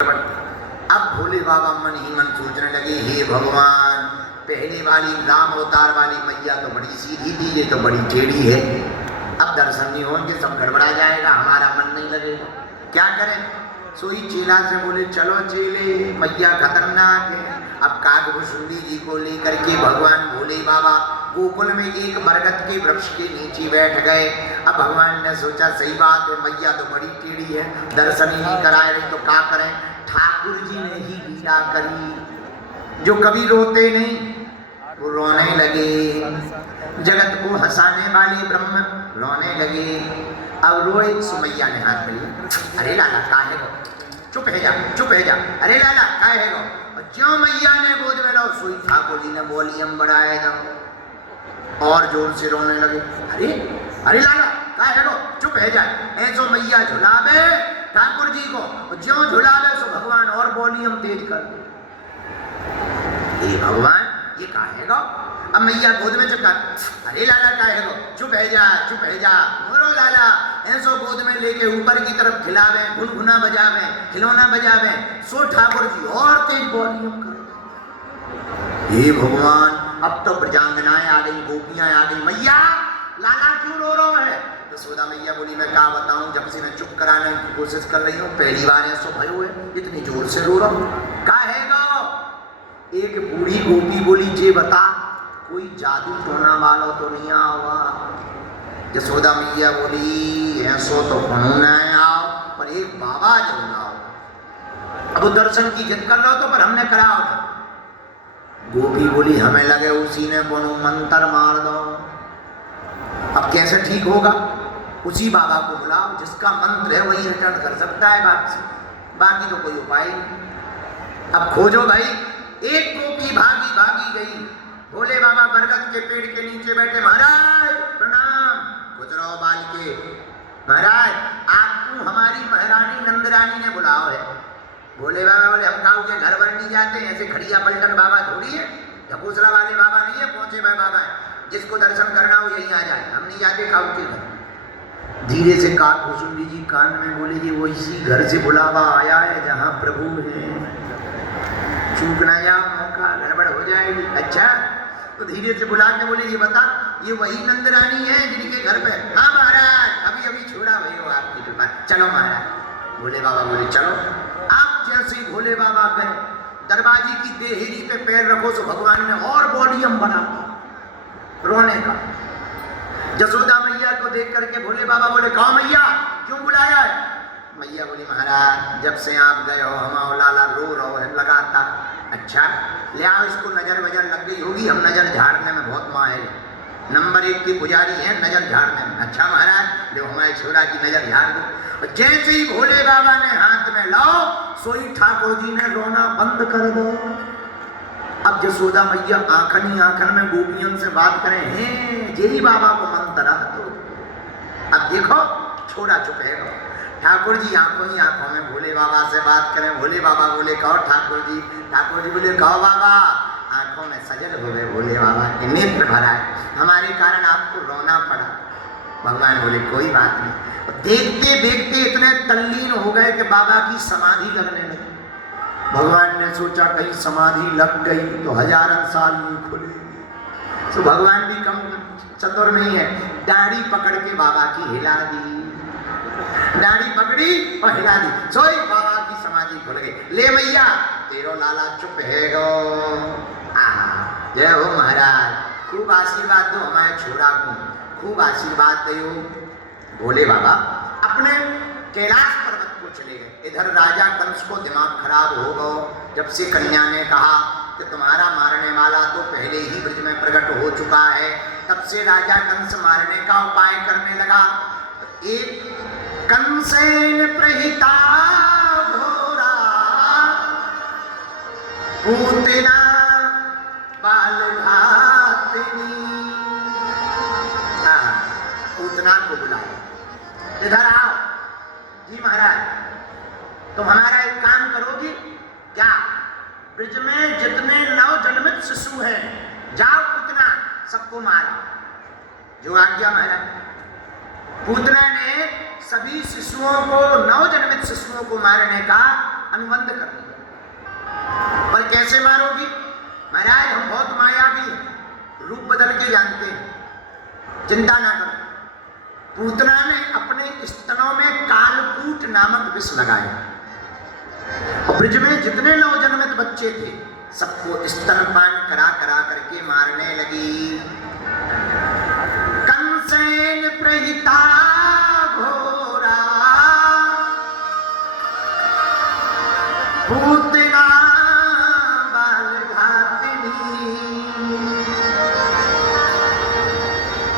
अब भोले बाबा मन ही मन सोचने लगे, हे भगवान, पहले वाली राम अवतार वाली मैया तो बड़ी सीधी थी, ये तो बड़ी टेढ़ी है। अब दर्शन नहीं होंगे, सब गड़बड़ा जाएगा, हमारा मन नहीं लगेगा, क्या करें। सोई चेला से बोले, चलो चेले, मैया खतरनाक है। अब काकभुसुंडी जी को लेकर के भगवान भोले बाबा गोकुल में एक बरगद के वृक्ष के नीचे बैठ गए। अब भगवान ने सोचा, सही बात है, मैया तो बड़ी टेढ़ी है, दर्शन ही नहीं कराए रही तो क्या करें। ठाकुर जी ने ही लीला करी, जो कभी रोते नहीं वो रोने लगे, जगत को हंसाने वाले ब्रह्म रोने लगे। अब रोए सुमैया ने हाथ में लिया, अरे लाला काहे गो, चुप है जा, चुप है जा, अरे लाला काहे गो। और ज्यों मैया ने गोद में लो, सोई ठाकुर जी ने वॉल्यूम बढ़ाए दो और जोर से रोने लगे, अरे अरे लाला काहे गो, चुप है जा। ऐसो मैया झुलावे ठाकुर जी को, ज्यों झुलावे सो भगवान और वॉल्यूम तेज कर दे। हे भगवान, ये काहे गो। अब मैया गोद में चुपका, अरे लाला काहे गो, चुप है जा, चुप है जा, बोलो लाला। ऐसो गोद में लेके ऊपर की तरफ खिलावे, गुनगुना बजावे, खिलौना बजावे, सो ठाकुर जी और तेज वॉल्यूम कर। हे भगवान, अब तो प्रजांगनाएं आ गई, गोपियां आ गई, मैया लाला क्यों रो रहा है। यशोदा मैया बोली, मैं क्या बताऊं, जब से मैं चुप कराने की कोशिश कर रही हूँ, पहली बार ऐसो भयो है, इतनी जोर से रो रहा हूँ, काहे गो। एक बूढ़ी गोपी बोली, जे बता, कोई जादू टोना वाला तो नहीं आवा। यशोदा मैया बोली, ऐसो तो न आओ, पर एक बाबा जरूर आओ। अब दर्शन की जिद कर रहा हो तो, पर हमने कराओ नहीं। गोपी बोली, हमें लगे उसी ने कोनो मंत्र मार दो। अब कैसे ठीक होगा, उसी बाबा को बुलाओ, जिसका मंत्र है वही रिटर्न कर सकता है बात से, बाकी तो कोई उपाय नहीं। अब खोजो भाई। एक गोपी भागी भागी गई, भोले बाबा बरगद के पेड़ के नीचे बैठे, महाराज प्रणाम। गुजराओ बाल के, महाराज आपको हमारी महारानी नंदरानी ने बुलाओ है। भोले बाबा बोले, हम काऊ के घर वर नहीं जाते, ऐसे खड़िया पलटन बाबा थोड़ी है, ढकूसला वाले बाबा नहीं है, पहुंचे भाई बाबा है, जिसको दर्शन करना हो यही आ जाए, हम नहीं जाते काऊ के घर। धीरे से काकभुसुंडी जी कान में बोले, जी वो इसी घर से बुलावा आया है जहां प्रभु है, चूक ना जाओ, मौका गड़बड़ हो जाएगी। अच्छा, तो धीरे से बुला के बोले, ये बता, ये वही नंदरानी है जिनके घर पे। हाँ महाराज, अभी अभी छोड़ा भाई हो आपकी कृपा, चलो महाराज। भोले बाबा बोले, चलो। आप जैसे भोले बाबा गए, दरवाजे की देहरी पे पैर रखो, तो भगवान ने और वॉल्यूम बना रोने का। यशोदा मैया को देख करके भोले बाबा बोले, कहो मैया क्यों बुलाया है। मैया बोली, महाराज जब से आप गए हो, हमारा लाला रो रहो है लगाता। अच्छा, ले आओ इसको, नजर वजर लग गई होगी, हम नजर झाड़ने में बहुत माहिर, नंबर 1 की पुजारी है नजर झाड़ने में। अच्छा महाराज, जो हमारे छोरा की नजर झाड़ दो। जैसे ही भोले बाबा ने हाथ में लाओ, सोई ठाकुर जी ने रोना बंद कर दो। अब यशोदा मैया आंखन ही आंखन में गोपियों से बात करें, हैं यही बाबा को मंत्र दो। अब देखो छोरा चुप है। ठाकुर जी आंखों ही आंखों में भोले बाबा से बात करें। भोले बाबा बोले, कहो ठाकुर जी। ठाकुर जी बोले, कहो बाबा। आंखों में सजल हो गए भोले बाबा के, नेत्र भरा है, हमारे कारण आपको रोना पड़ा। भगवान बोले, कोई बात नहीं। देखते देखते इतने तल्लीन हो गए कि बाबा की समाधि लगने लगी। भगवान ने सोचा कहीं समाधि लग गई तो हजारों साल नहीं खुलेगी। तो भगवान भी कम चतुर नहीं है, दाढ़ी पकड़ के बाबा की हिला दी, दाढ़ी पकड़ी और हिला दी, सोई बाबा की समाधि खुल गई। ले मैया, तेरो लाला चुप है गो। जय हो महाराज, खूब आशीर्वाद दो हमारे छोरा को, खूब आशीर्वाद दो। भोले बाबा अपने कैलाश पर्वत को चले गए। इधर राजा कंस को दिमाग खराब हो गया, जब से कन्या ने कहा कि तुम्हारा मारने वाला तो पहले ही ब्रज में प्रकट हो चुका है, तब से राजा कंस मारने का उपाय करने लगा। एक कंसेन प्रहिता घोरा, पूतना बाल घातनी। पूतना को बुलाओ, इधर आओ। जी महाराज, तुम हमारा एक काम करोगी क्या, ब्रज में जितने नवजन्मित शिशु हैं, जाओ पूतना सबको मारो। जो आज्ञा महाराज। पूतना ने सभी शिशुओं को, नवजन्मित शिशुओं को मारने का अनुबंध कर दिया। पर कैसे मारोगी? महाराज हम बहुत मायावी हैं, रूप बदल के जानते हैं, चिंता ना करो। पूतना ने अपने स्तनों में कालकूट नामक विष लगाया और ब्रज में जितने नवजन्मित बच्चे थे सबको स्तनपान करा करा करके मारने लगी। कंसेन प्रहिता घोरा पूतना बाल घातिनी।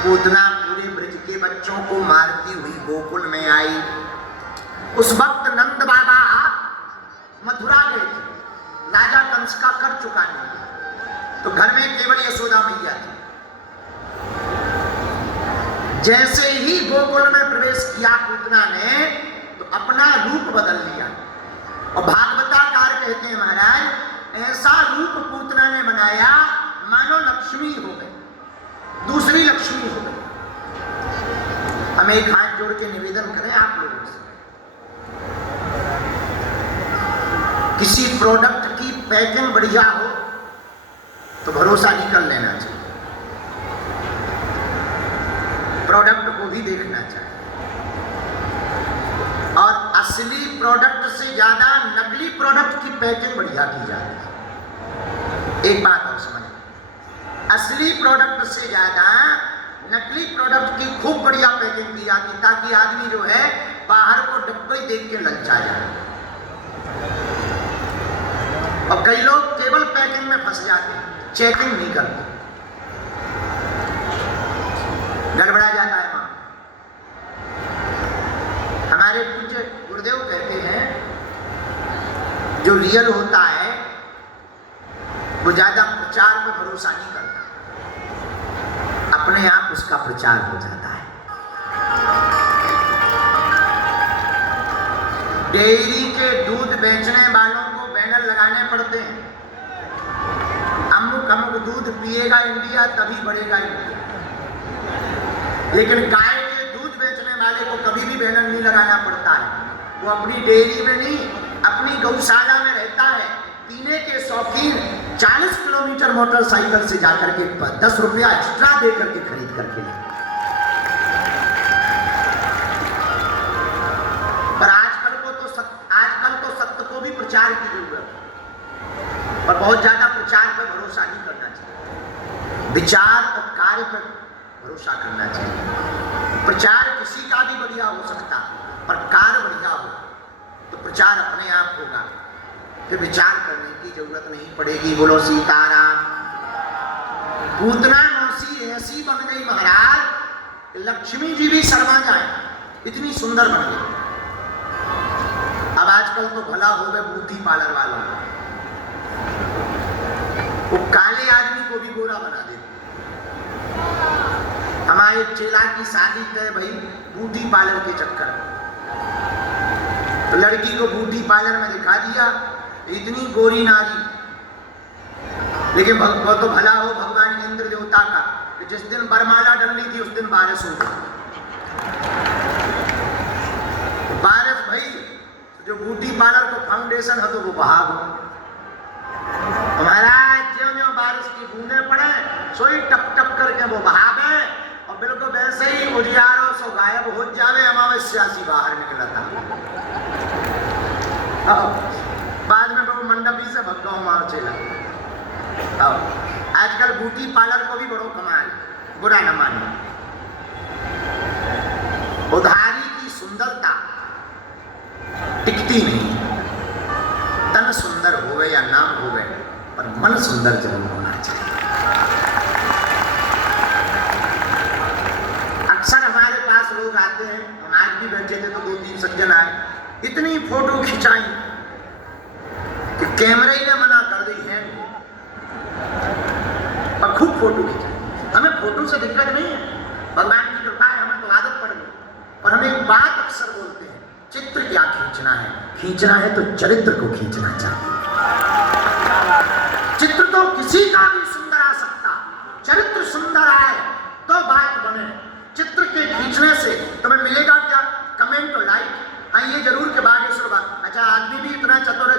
पूतना पूरे ब्रज के बच्चों को मारती हुई गोकुल में आई। उस वक्त नंद बाबा मथुरा गए थे, राजा कंस का कर चुका नहीं, तो घर में केवल यशोदा मैया थी। जैसे ही गोकुल में प्रवेश किया पूतना ने तो अपना रूप बदल लिया और भागवताकार कहते हैं महाराज ऐसा रूप पूतना ने बनाया मानो लक्ष्मी हो गई, दूसरी लक्ष्मी हो गई। हम एक हाथ जोड़ के निवेदन करें आप लोगों से, किसी प्रोडक्ट की पैकिंग बढ़िया हो तो भरोसा नहीं कर लेना चाहिए, प्रोडक्ट को भी देखना चाहिए। और असली प्रोडक्ट से ज्यादा नकली प्रोडक्ट की पैकिंग बढ़िया की जाती है। एक बात और समझ, असली प्रोडक्ट से ज्यादा नकली प्रोडक्ट की खूब बढ़िया पैकिंग की जाती ताकि आदमी जो है बाहर को डब्बे देख के ललचा जाए। और कई लोग केवल पैकिंग में फंस जाते हैं, चेकिंग नहीं करते, गड़बड़ा जाता है। वहां हमारे पूज्य गुरुदेव कहते हैं जो रियल होता है वो ज्यादा प्रचार में भरोसा नहीं करता, अपने आप उसका प्रचार हो जाता है। डेयरी के दूध बेचने वालों को बैनर लगाने पड़ते हैं, अमुक अमुक दूध पिएगा इंडिया तभी बढ़ेगा इंडिया। लेकिन गाय के दूध बेचने वाले को कभी भी बैनर नहीं लगाना पड़ता है, वो अपनी डेयरी में नहीं अपनी गौशाला में रहता है। पीने के शौकीन 40 किलोमीटर मोटरसाइकिल से जाकर के 10 रुपया एक्स्ट्रा दे करके खरीद करके ले। पर आजकल तो सत्य को भी प्रचार की जरूरत है, पर बहुत ज्यादा प्रचार पर भरोसा नहीं करना चाहिए, विचार और कार्य पर भरोसा करना चाहिए। प्रचार किसी का भी बढ़िया हो सकता, पर कार्य बढ़िया हो तो प्रचार अपने आप होगा, फिर विचार करने की जरूरत नहीं पड़ेगी। बोलो सीताराम। पूतना मौसी ऐसी बन गई महाराज, लक्ष्मी जी भी शर्मा जाए, इतनी सुंदर बन गई। अब आजकल तो भला हो गए ब्यूटी पार्लर वालों, वो काले आदमी को भी गोरा बना देते। हमारे चेला की शादी तय भाई ब्यूटी पार्लर के चक्कर, तो लड़की को ब्यूटी पार्लर में दिखा दिया, इतनी गोरी नारी। लेकिन वो तो भला हो भगवान इंद्र देवता का, जिस दिन बरमाला डलनी थी उस दिन बारिश हो गई। बारिश भाई जो ब्यूटी पार्लर को फाउंडेशन है तो वो बहा हो। हमारा ज्यों ज्यों बारिश की बूंदे पड़े सोई टप टप करके वो बहावे और बिल्कुल वैसे ही उजियारो सो गायब हो जावे, अमावस्या सी बाहर निकलता। बाद में वो मंडपी से भग गो मार चला। आजकल ब्यूटी पार्लर को भी बड़ो कमाल, बुरा न मानो। उधारी की सुंदरता टिकती नहीं, तन सुंदर होवे या ना होवे पर मन सुंदर जरूर होना चाहिए। अक्सर हमारे पास लोग आते हैं, हम आज भी बैठे थे तो 2-3 सज्जन आए, इतनी फोटो खिंचाई कि कैमरे ने मना कर दी है, और खूब फोटो खिंचाई। हमें फोटो से दिक्कत नहीं है, भगवान की कृपा है, हमें तो आदत पड़ गई। और हम एक बात अक्सर बोलते हैं, चित्र क्या खींचना है? खींचना है तो चरित्र को खींचना चाहिए। चित्र तो किसी का भी सुंदर आ सकता, चरित्र सुंदर आए तो बात बने। चित्र के खींचने से तुम्हें मिलेगा क्या? कमेंट और लाइक। हाँ ये जरूर के बागेश्वर बात, अच्छा आदमी भी इतना चतुर है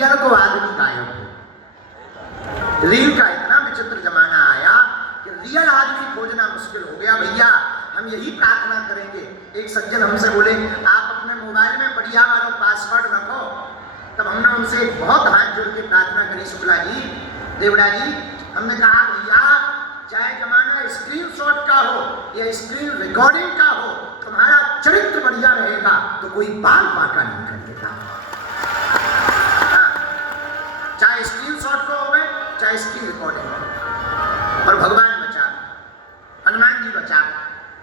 रियल को आदमी गायब हो। रील का इतना विचित्र जमाना आया कि रियल आदमी खोजना मुश्किल हो गया। भैया हम यही प्रार्थना करेंगे। एक सज्जन हमसे बोले आप अपने मोबाइल में बढ़िया वाला पासवर्ड रखो। तब हमने उनसे बहुत हाथ जोड़ के प्रार्थना करी, शुक्ला जी, देवड़ा जी, हमने कहा भैया चाहे जमाना स्क्रीनशॉट का हो या स्क्रीन रिकॉर्डिंग का हो, तुम्हारा चरित्र बढ़िया रहेगा तो कोई बाल बांका नहीं कर देगा। चाहे स्क्रीनशॉट को हो गए चाहे स्क्रीन रिकॉर्डिंग हो, और भगवान बचा, हनुमान जी बचा।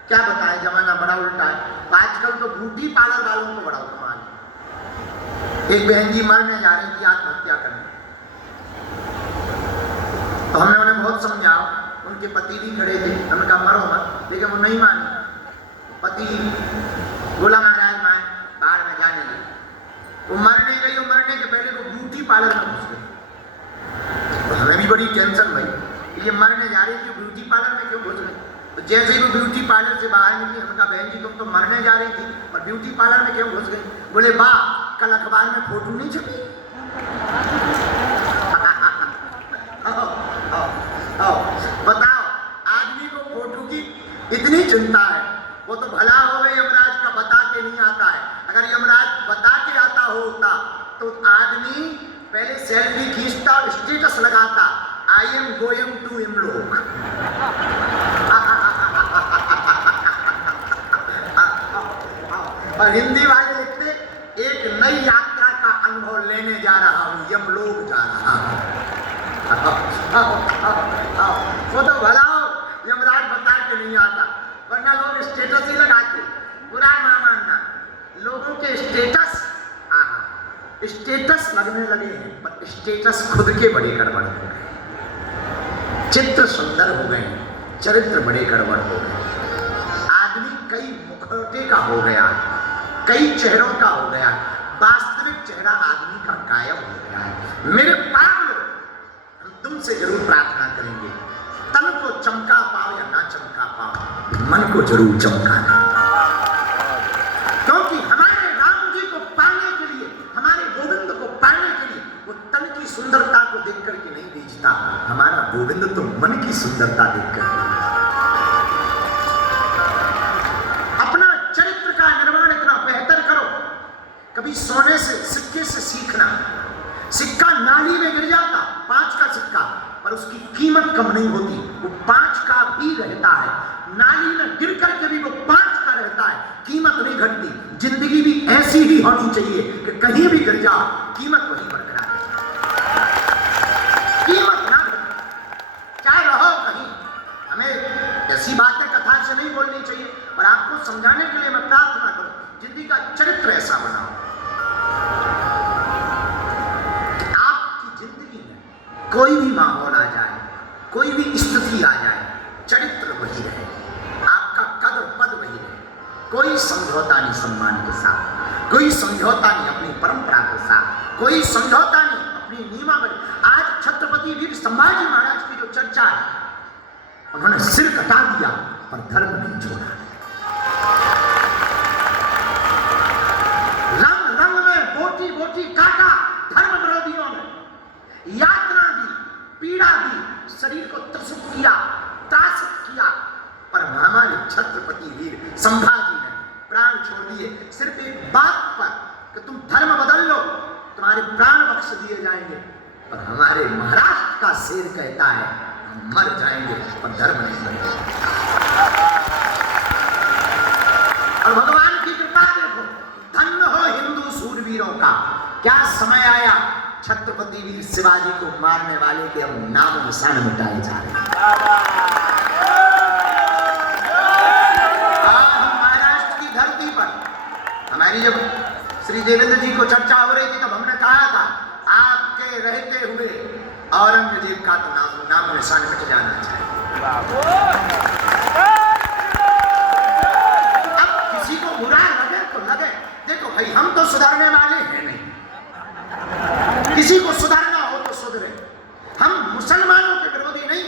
क्या बताए, जमाना बड़ा उल्टा है। आजकल तो ब्यूटी पार्लर वालों को बड़ा कमाल। एक बहन जी मरने जा रही थी आत्महत्या करने, तो हमने उन्हें बहुत समझाया। उनके पति भी खड़े थे, हमने कहा मरो मत, लेकिन वो नहीं मानी। पति बोला महाराज माए बाहर में जाने लगे। वो मरने गई, वो मरने के पहले वो ब्यूटी पार्लर में घुस गई। तो हमें भी बड़ी टेंशन भाई, ये मरने जा रही थी ब्यूटी पार्लर में क्यों घुस गई। तो जैसे ही वो ब्यूटी पार्लर से बाहर निकली, हमने कहा बहन जी तुम तो मरने जा रही थी और ब्यूटी पार्लर में क्यों घुस गई। बोले वाह, कल अखबार में फोटो नहीं छपी। बताओ, आदमी को फोटो की इतनी चिंता है। वो तो भला हो गए यमराज का बता के नहीं आता है। अगर यमराज बता के आता होता तो आदमी पहले सेल्फी खींचता और स्टेटस लगाता, आई एम गोइंग टू यमलोक। और हिंदी वाले लिखते एक नई यात्रा का अनुभव लेने जा रहा हूं, यमलोक जा रहा हूं। वो तो भला हो यमराज बता के नहीं आता, वरना लोग स्टेटस ही लगाते। बुरा ना मानना, लोगों के स्टेटस लगने लगे हैं, पर स्टेटस खुद के बड़े गड़बड़ हो गए। चित्र सुंदर हो गए, चरित्र बड़े गड़बड़ हो गए। आदमी कई मुखौटे का हो गया, कई चेहरों का हो गया, वास्तविक चेहरा आदमी का गायब हो गया है। मेरे पागलो, हम तुमसे जरूर प्रार्थना करेंगे, तन को चमका पाओ या ना चमका पाओ, मन को जरूर चमकाना। क्योंकि हमारे राम जी को पाने के लिए, हमारे गोविंद को पाने के लिए वो तन की सुंदरता को देख करके नहीं बेचता, हमारा गोविंद तो मन की सुंदरता देख कर। अपना चरित्र का निर्माण इतना बेहतर करो। कभी सोने से, सिक्के से सीखना। सिक्का नाली में गिर जाता, 5 का सिक्का, पर उसकी कीमत कम नहीं होती, वो 5 का भी रहता है। नाली में गिर करके भी वो 5 का रहता है, कीमत नहीं घटती। जिंदगी भी ऐसी ही होनी चाहिए कि कहीं भी गिर जाओ, कीमत वही बरकरार है, कीमत ना घटे, चाहे रहो कहीं। हमें ऐसी बातें कथा से नहीं बोलनी चाहिए, पर आपको समझाने के लिए मैं प्रार्थना करूं, जिंदगी का चरित्र ऐसा बनाओ। आपकी जिंदगी में कोई भी माहौल आ जाए, कोई भी स्थिति आ जाए, चरित्र वही रहे, आपका कदर पद वही रहे। कोई समझौता नहीं सम्मान के साथ, कोई समझौता नहीं अपनी परंपरा के साथ, कोई समझौता नहीं अपनी नियमावली। आज छत्रपति वीर संभाजी महाराज की जो चर्चा है, उन्होंने सिर कटा दिया पर धर्म नहीं छोड़ा। रंग रंग में बोटी बोटी काटा धर्म विरोधियों ने, यातना दी, पीड़ा दी, शरीर को त्रसित किया, त्रासित किया, पर हमारे छत्रपति वीर संभाजी ने प्राण छोड़ दिए सिर्फ एक बात पर कि तुम धर्म बदल लो, तुम्हारे प्राण बख्श दिए जाएंगे। पर हमारे महाराष्ट्र का शेर कहता है हम मर जाएंगे पर धर्म नहीं बदलेगा। और भगवान की कृपा देखो, धन्य हो हिंदू सूरवीरों का। क्या समय आया, छत्रपति वीर शिवाजी को मारने वाले के अब नाम निशान मिटाए जा रहे हैं। हमारी जब श्री देवेंद्र जी को चर्चा हो रही थी, तब हमने कहा था आपके रहते हुए औरंगजेब का तो नाम निशान मिट जाना चाहिए। अब किसी को बुरा लगे तो लगे, देखो भाई हम तो सुधरने वाले हैं नहीं, किसी को सुधरना हो तो सुधरे। हम मुसलमानों के विरोधी नहीं,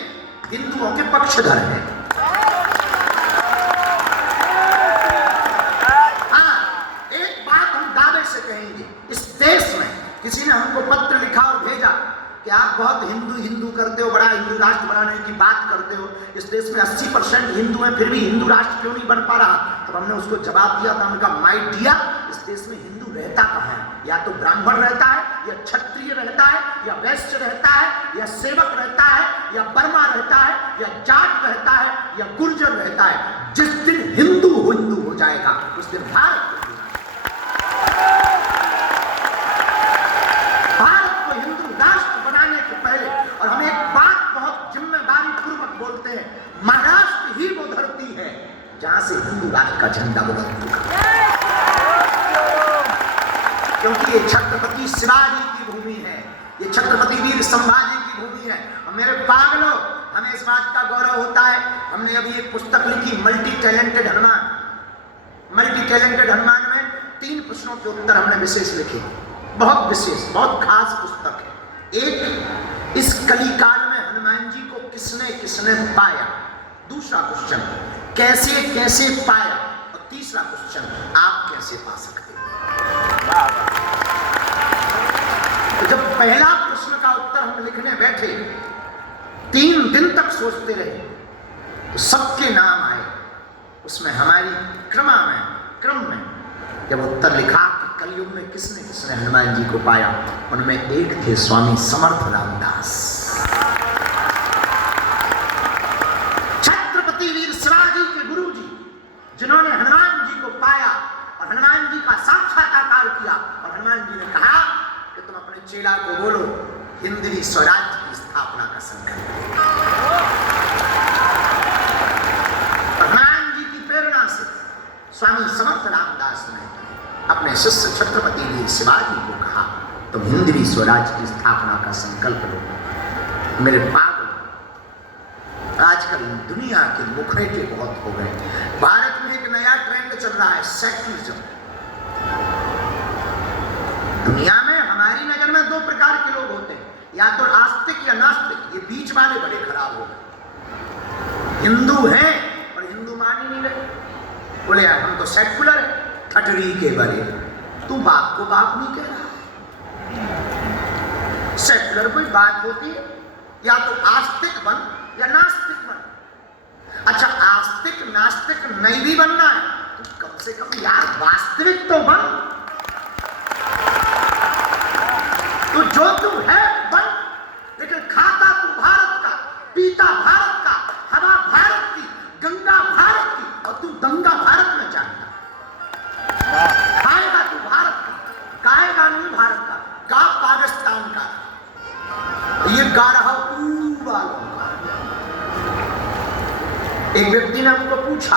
हिंदुओं के पक्षधर हैं। किसी ने हमको पत्र बहुत हिंदू हिंदू करते हो, बड़ा हिंदू राष्ट्र बनाने की बात करते हो, इस देश में 80% हिंदू हैं, फिर भी हिंदू राष्ट्र क्यों नहीं बन पा रहा? तब हमने उसको जवाब दिया था, उनका माय डियर, इस देश में हिंदू रहता कहाँ है? या तो ब्राह्मण रहता है, या क्षत्रिय रहता है, या वैश्य रहता है, या सेवक रहता है, या बर्मा रहता है, या जाट रहता है, या गुर्जर रहता है। जिस दिन हिंदू हो जाएगा उस दिन भारत को हिंदू राष्ट्र बनाने के पहले, और हम एक बात बहुत जिम्मेदारी पूर्वक बोलते हैं, महाराष्ट्र ही वो धरती है जहां से हिंदू राष्ट्र का झंडा बुलंद होगा, क्योंकि ये छत्रपति शिवाजी की भूमि है, ये छत्रपति वीर संभाजी की भूमि है। और मेरे पागलों, हमें इस बात का गौरव होता है, हमने अभी एक पुस्तक लिखी multi talented Hanuman. Multi talented Hanuman में 3 प्रश्नों के उत्तर हमने विशेष लिखे, बहुत विशेष, बहुत खास पुस्तक है। एक, इस कलिकाल में हनुमान जी को किसने किसने पाया? दूसरा क्वेश्चन, कैसे कैसे पाया? और तीसरा क्वेश्चन, आप कैसे पा सकते हो? तो जब पहला प्रश्न का उत्तर हम लिखने बैठे, 3 दिन तक सोचते रहे, तो सबके नाम आए, उसमें हमारी क्रम में जब उत्तर लिखा कि कलयुग में किसने किसने हनुमान जी को पाया, उनमें एक थे स्वामी समर्थ रामदास, छत्रपति वीर शिवाजी के गुरु जी, जिन्होंने हनुमान जी को पाया और हनुमान जी का साक्षात्कार किया। और हनुमान जी ने कहा कि तुम अपने चेला को बोलो, हिंदवी स्वराज्य की स्थापना का संकल्प। हनुमान जी की प्रेरणा से स्वामी समर्थ रामदास ने अपने शिष्य छत्रपति वीर शिवाजी को कहा, तुम हिंदवी स्वराज्य की स्थापना का संकल्प लो। मेरे पागल, आजकल दुनिया के मुखड़े बहुत हो गए। भारत में एक नया ट्रेंड चल रहा है, सेक्युलरिज्म। दुनिया में हमारी नजर में 2 प्रकार के लोग होते हैं, या तो आस्तिक या नास्तिक। ये बीच वाले बड़े खराब हो गए। हिंदू हैं और हिंदू मान ही नहीं रहे, बोले यार हम तो सेक्युलर है, ठटरी के बड़े, तू बाप को बाप नहीं कह रहा। सेक्युलर कोई बात होती है, या तो आस्तिक बन या नास्तिक बन। अच्छा, आस्तिक नास्तिक नहीं भी बनना है तो कम से कम यार वास्तविक तो बन। तो जो तू है बन, लेकिन खाता तू भारत का, पीता भारत का, हवा भारत की, गंगा भारत की, और तू दंगा भारत में जाएगा। खाएगा तू भारत का, गाएगा नहीं भारत का, गा पाकिस्तान का। ये गा रहा वालों का। एक व्यक्ति ने हमको पूछा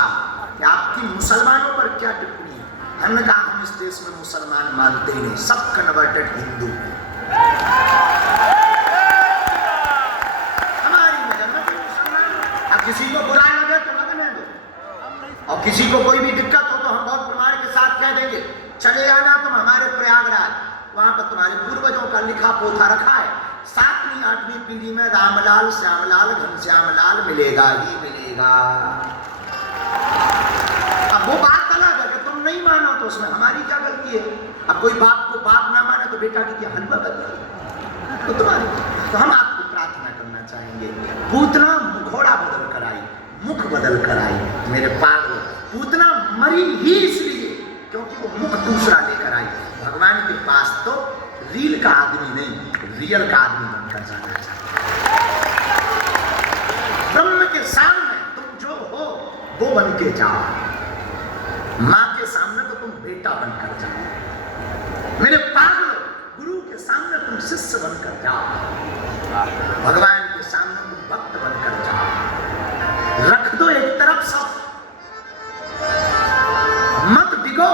कि आपकी मुसलमानों पर क्या टिप्पणी है? हमने कहा हम इस देश में मुसलमान मानते ही नहीं, सब कन्वर्टेड हिंदू। हमारी नजर में तो मुसलमान, अब किसी को बुरा लगे तो लगने दो, और किसी को कोई भी दिक्कत हो तो हम बहुत प्रमाण के साथ कह देंगे, चले आना तुम हमारे प्रयागराज, वहां पर तुम्हारे पूर्वजों का लिखा पोथा रखा है, 7वीं 8वीं पीढ़ी में रामलाल श्यामलाल घनश्यामलाल मिलेगा ही मिलेगा। अब वो बात अलग है कि तुम नहीं मानो तो उसमें हमारी क्या गलती है? अब कोई बाप को बाप ना माने तो बेटा की क्या हलवा गलती तो तुम्हारी। तो हम आपको प्रार्थना करना चाहेंगे, पूतना मुखौड़ा बदल कर आई, मुख बदल कर आई। मेरे पागल, पूतना मरी ही इसलिए क्योंकि वो मुख दूसरा लेकर आई। भगवान के पास तो रील का आदमी नहीं, रियल का आदमी बनकर जाना चाहिए। ब्रह्म के सामने तुम जो हो वो बन के जाओ, मां के सामने तो तुम बेटा बनकर जाओ। मेरे पागल, गुरु के सामने तुम शिष्य बनकर जाओ, भगवान के सामने तुम भक्त बनकर जाओ। रख दो एक तरफ सब, मत डिगो।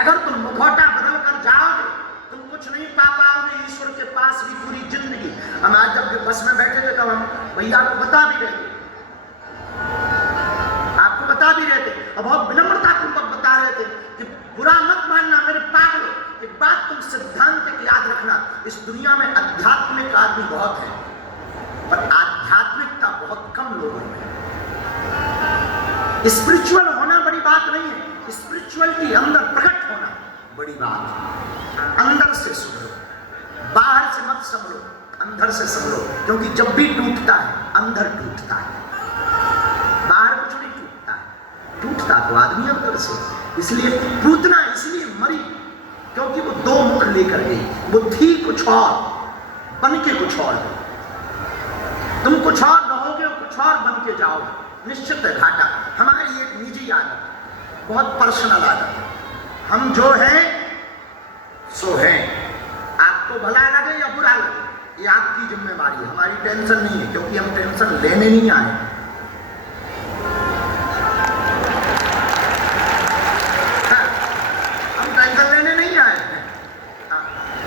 अगर तुम मुखौटा बदल कर जाओगे तुम कुछ नहीं पा पाओगे ईश्वर के पास भी पूरी जिंदगी। हम आज जब बस में बैठे थे तब हम भैया को बता भी रहे थे, आपको बता भी रहे थे और बहुत विनम्रता पूर्वक बता रहे थे कि बुरा मत मानना मेरे पागल, एक बात तुम सिद्धांत की याद रखना, इस दुनिया में आध्यात्मिक आदमी बहुत है पर आध्यात्मिकता बहुत कम लोगों में। स्पिरिचुअल होना बड़ी बात नहीं है, स्पिरिचुअलिटी अंदर प्रकट होना बड़ी बात है। अंदर से सुधरो, बाहर से मत समझो। अंदर से समझो, क्योंकि जब भी टूटता है अंदर टूटता है, बाहर कुछ नहीं टूटता है, टूटता तो आदमी अंदर से। इसलिए पूतना इसलिए मरी क्योंकि वो दो मुख लेकर गई, वो थी कुछ और बन के कुछ और गई। तुम कुछ और रहोगे और कुछ और बन के जाओगे, निश्चित है घाटा। हमारी एक निजी आदत, बहुत पर्सनल आदत, हम जो हैं सो हैं, आपको भला लगे या बुरा लगे ये आपकी जिम्मेवारी, हमारी टेंशन नहीं है, क्योंकि हम टेंशन लेने नहीं आए। हम टेंशन लेने नहीं आए हैं,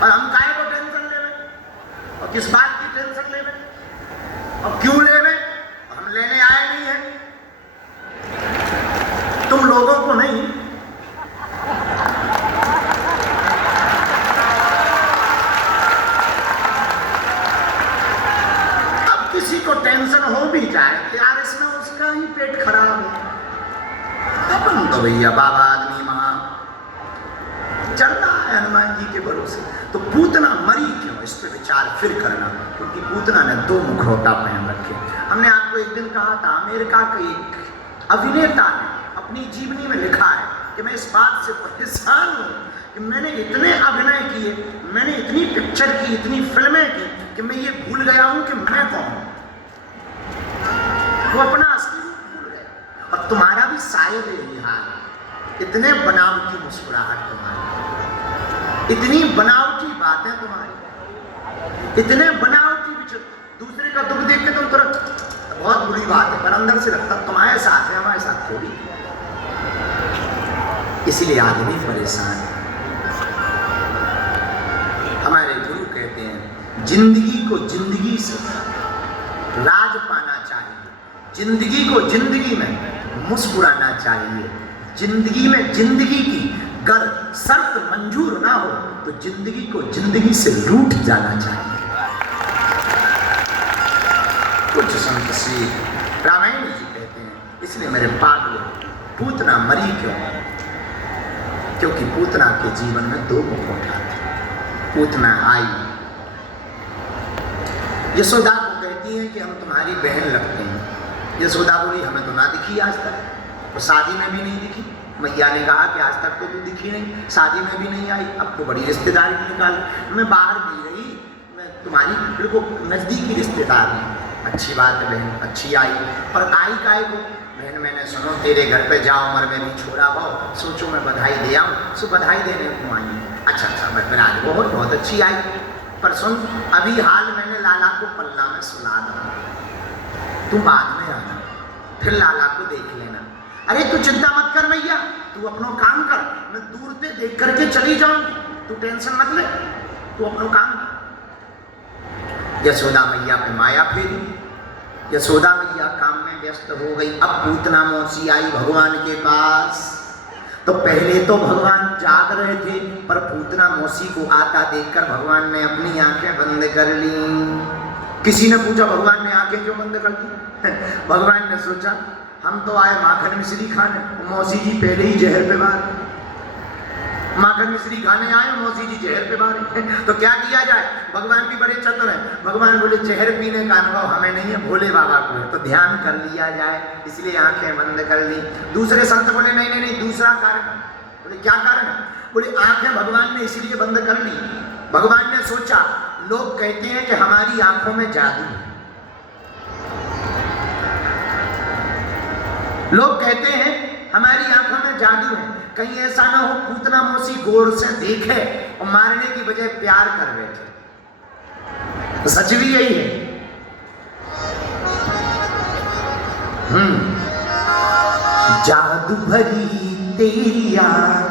और हम काहे को टेंशन लेवे, और किस बात की टेंशन लेवे, और क्यों लेवे, हम लेने आए नहीं हैं। तुम लोगों को नहीं, किसी को टेंशन हो भी जाए कि यार इसमें उसका ही पेट खराब है, अपन तो भैया बाबा आदमी महा चलना है हनुमान जी के भरोसे। तो पूतना मरी क्यों, इस पे विचार फिर करना, क्योंकि पूतना ने दो मुखौटा पहन रखे। हमने आपको एक दिन कहा था, अमेरिका के एक अभिनेता ने अपनी जीवनी में लिखा है कि मैं इस बात से परेशान हूं कि मैंने इतने अभिनय किए, मैंने इतनी पिक्चर की, इतनी फिल्में की कि मैं ये भूल गया हूं कि मैं कौन हूं। वो अपना असली रूप भूल गया। और तुम्हारा भी शायद यही हाल, इतने बनावटी मुस्कुराहट तुम्हारी, इतनी बनावटी बातें तुम्हारी, इतने बनावटी विचार, दूसरे का दुख देख के तुम तुरंत बहुत बुरी बात है, पर अंदर से लगता तुम्हारे साथ है, हमारे साथ थोड़ी। इसीलिए आदमी परेशान है। हमारे गुरु कहते हैं जिंदगी को जिंदगी से राज पाना चाहिए, जिंदगी को जिंदगी में मुस्कुराना चाहिए, जिंदगी में जिंदगी की अगर शर्त मंजूर ना हो तो जिंदगी को जिंदगी से रूठ जाना चाहिए। कुछ संत श्री रामायण जी कहते हैं, इसलिए मेरे पागल पूतना मरी क्यों, क्योंकि पूतना के जीवन में दो मुखौटा थे। पूतना आई, यशोदा को कहती है कि हम तुम्हारी बहन लगते हैं। यशोदा बोली हमें तो ना दिखी आज तक, तो शादी में भी नहीं दिखी। मैया ने कहा कि आज तक तो तू दिखी नहीं, शादी में भी नहीं आई, अब तो बड़ी रिश्तेदारी निकाल। मैं बाहर नहीं रही, मैं तुम्हारी बिल्कुल नजदीकी रिश्तेदार हूँ। अच्छी बात है बहन, अच्छी आई, पर आई काहे को बहन, मैंने सुनो तेरे घर पे जाओ उम्र में भी छोड़ा भाव, सोचो मैं बधाई दे आऊँ, सो बधाई देने को आई। अच्छा मैं बिराज बहुत अच्छी आई, पर सुन अभी हाल मैंने लाला को पल्ला में सुला दूँ, तू बाद में आना, फिर लाला को देख लेना। अरे तू चिंता मत कर मैया, तू अपना काम कर, मैं दूर से देख करके चली जाऊंगी, तू टेंशन मत ले, तू अपना काम कर। यशोदा मैया पे माया फेरी, यशोदा मैया काम में व्यस्त हो गई। अब पूतना मौसी आई भगवान के पास, तो पहले तो भगवान जाग रहे थे, पर पूतना मौसी को आता देखकर भगवान ने अपनी आंखें बंद कर ली। किसी ने पूछा भगवान ने आंखें क्यों बंद कर दी? भगवान ने सोचा हम तो आए माखन मिश्री खाने, मौसी जी पहले ही जहर पे मारे, माखन मिश्री खाने आए, मौसी जी जहर पे मारे, तो क्या किया जाए? भगवान भी बड़े चतुर हैं, भगवान बोले जहर पीने का अनुभव हमें नहीं है, भोले बाबा को है, तो ध्यान कर लिया जाए, इसलिए आंखें बंद कर ली। दूसरे संत बोले नहीं दूसरा कारण। बोले क्या कारण है? बोले आंखें भगवान ने इसलिए बंद कर ली, भगवान ने सोचा लोग कहते हैं कि हमारी आंखों में जादू है, लोग कहते हैं हमारी आंखों में जादू है, कहीं ऐसा ना हो पूतना मौसी गौर से देखे और मारने की बजाय प्यार कर बैठे। तो सच भी यही है। जादू भरी तेरी आंख